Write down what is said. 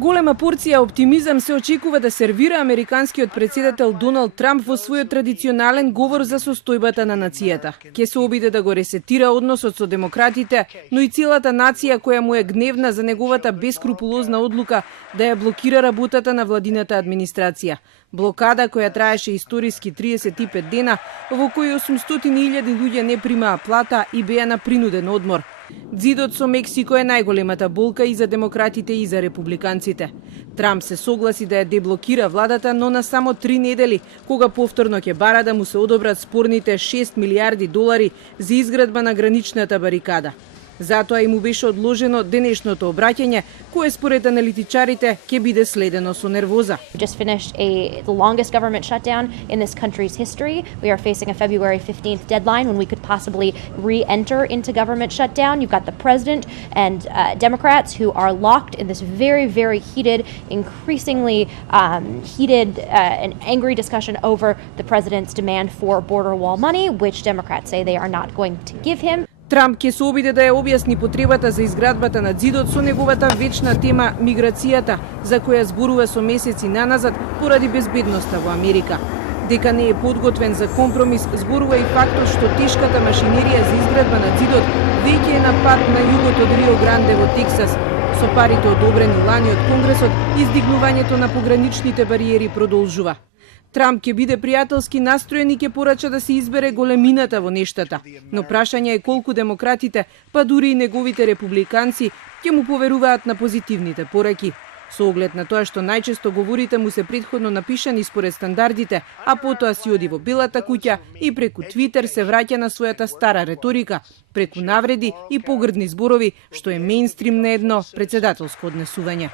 Голема порција оптимизам се очекува да сервира американскиот председател Доналд Трамп во својот традиционален говор за состојбата на нацијата. Ке се обиде да го ресетира односот со демократите, но и целата нација која му е гневна за неговата бескрупулозна одлука да ја блокира работата на владината администрација. Блокада која траеше историски 35 дена, во кои 800.000 луѓе не примаа плата и беа на принуден одмор. Зидот со Мексико е најголемата болка и за демократите и за републиканците. Трамп се согласи да ја деблокира владата, но на само 3 недели, кога повторно ќе бара да му се одобрат спорните 6 милиарди долари за изградба на граничната барикада. Затоа и му беше одложено денешното обраќање, кое според аналитичарите ќе биде следено со нервоза. We just finished the longest government shutdown in this country's history. We are facing a February 15th deadline when we could possibly re-enter into government shutdown. You've got the president and Democrats who are locked in this very, very heated, increasingly heated and angry discussion over the president's demand for border wall money, which Democrats say they are not going to give him. Трамп ќе се обиде да ја објасни потребата за изградбата на зидот со неговата вечна тема миграцијата, за која зборува со месеци наназад поради безбедноста во Америка. Дека не е подготвен за компромис, зборува и фактот што тешката машинерија за изградба на зидот веќе е на пат на југот од Рио Гранде во Тексас. Со парите одобрени лани од Конгресот, издигнувањето на пограничните бариери продолжува. Трамп ќе биде пријателски настроен и ќе порача да се избере големината во нештата. Но прашање е колку демократите, па дури и неговите републиканци, ќе му поверуваат на позитивните пораки. Со оглед на тоа што најчесто говорите му се претходно напишани според стандардите, а потоа си оди во Белата куќа и преку Твитер се враќа на својата стара реторика, преку навреди и погрдни зборови, што е мејнстрим на едно председателско однесување.